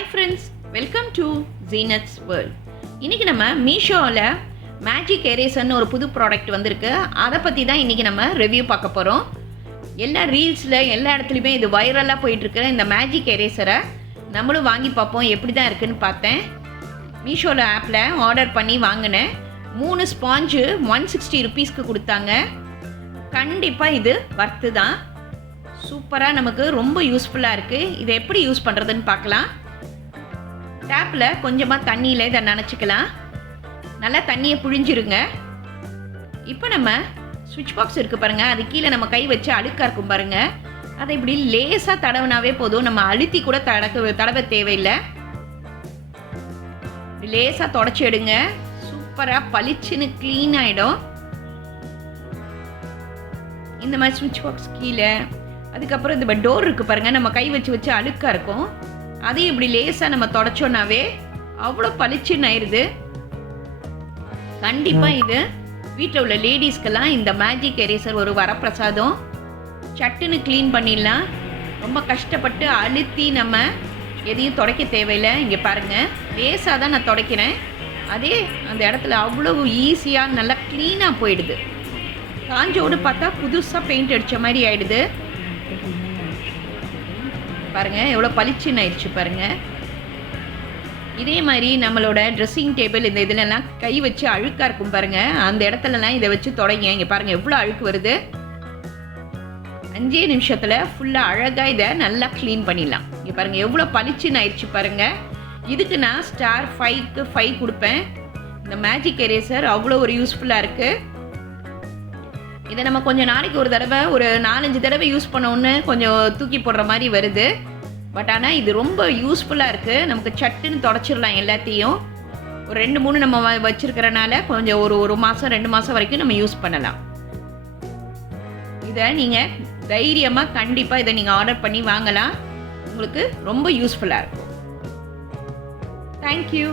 Hi friends, welcome to Zeenat's World. இன்னைக்கு நம்ம மீஷோவில் மேஜிக் எரேசர்னு ஒரு புது ப்ராடக்ட் வந்திருக்கு. அதை பற்றி தான் இன்றைக்கி நம்ம ரிவ்யூ பார்க்க போகிறோம். எல்லா ரீல்ஸில் எல்லா இடத்துலையுமே இது வைரலாக போயிட்டுருக்கிற இந்த மேஜிக் எரேசரை நம்மளும் வாங்கி பார்ப்போம் எப்படி தான் இருக்குதுன்னு பார்த்தேன். மீஷோவில் ஆப்பில் ஆர்டர் பண்ணி வாங்கினேன். 3 ஸ்பாஞ்சு 160 ருபீஸ்க்கு கொடுத்தாங்க. கண்டிப்பாக இது வர்த்து தான். சூப்பராக நமக்கு ரொம்ப யூஸ்ஃபுல்லாக இருக்குது. இதை எப்படி யூஸ் பண்ணுறதுன்னு பார்க்கலாம். டேப்பில் கொஞ்சமாக தண்ணியில் இதை நனைச்சிக்கலாம். நல்லா தண்ணியை புழிஞ்சிருங்க. இப்போ நம்ம சுவிட்ச் பாக்ஸ் இருக்குது பாருங்கள், அது கீழே நம்ம கை வச்சு அழுக்காக இருக்கும் பாருங்கள். அதை இப்படி லேசாக தடவினாவே போதும். நம்ம அழுத்தி கூட தடவை தேவையில்லை. இப்படி லேசாக தொடச்சி எடுங்க. சூப்பராக பளிச்சுன்னு க்ளீன் ஆகிடும். இந்த மாதிரி சுவிட்ச் பாக்ஸ் கீழே, அதுக்கப்புறம் இந்த டோர் இருக்குது பாருங்கள், நம்ம கை வச்சு வச்சு அழுக்காக இருக்கும். அதையும் இப்படி லேசாக நம்ம தொடச்சோன்னாவே அவ்வளோ பளிச்சுன்னு ஆயிடுது. கண்டிப்பாக இது வீட்டில் உள்ள லேடிஸ்க்கெல்லாம் இந்த மேஜிக் எரேசர் ஒரு வரப்பிரசாதம். சட்டுன்னு க்ளீன் பண்ணிடலாம். ரொம்ப கஷ்டப்பட்டு அழுத்தி நம்ம எதையும் துடைக்க தேவையில்லை. இங்கே பாருங்கள், லேசாக தான் நான் துடைக்கிறேன். அதே அந்த இடத்துல அவ்வளோ ஈஸியாக நல்லா க்ளீனாக போயிடுது. காஞ்சோடு பார்த்தா புதுசாக பெயிண்ட் அடித்த மாதிரி ஆகிடுது. பாருங்கள் எவ்வளோ பளிச்சுன்னு ஆயிடுச்சு பாருங்கள். இதே மாதிரி நம்மளோட ட்ரெஸ்ஸிங் டேபிள் இந்த இதிலெல்லாம் கை வச்சு அழுக்காக இருக்கும் பாருங்கள், அந்த இடத்துலலாம் இதை வச்சு தொடங்க. இங்கே பாருங்கள் எவ்வளோ அழுக்கு வருது. 5 நிமிஷத்தில் ஃபுல்லாக அழகாக இதை நல்லா க்ளீன் பண்ணிடலாம். இங்கே பாருங்கள் எவ்வளோ பளிச்சுன்னு ஆயிடுச்சு பாருங்கள். இதுக்கு நான் ஸ்டார் 5க்கு 5 கொடுப்பேன். இந்த மேஜிக் எரேசர் அவ்வளோ ஒரு யூஸ்ஃபுல்லாக இருக்குது. இதை நம்ம கொஞ்சம் நாளைக்கு ஒரு தடவை, ஒரு 4-5 தடவை யூஸ் பண்ணோன்னு கொஞ்சம் தூக்கி போடுற மாதிரி வருது. பட் ஆனால் இது ரொம்ப யூஸ்ஃபுல்லாக இருக்குது. நமக்கு சட்டுன்னு தொடச்சிடலாம் எல்லாத்தையும். ஒரு 2-3 நம்ம வச்சுருக்கிறனால கொஞ்சம் ஒரு மாதம் 2 மாதம் வரைக்கும் நம்ம யூஸ் பண்ணலாம். இதை நீங்கள் தைரியமாக கண்டிப்பாக இதை நீங்கள் ஆர்டர் பண்ணி வாங்கலாம். உங்களுக்கு ரொம்ப யூஸ்ஃபுல்லாக இருக்கும். தேங்க்யூ.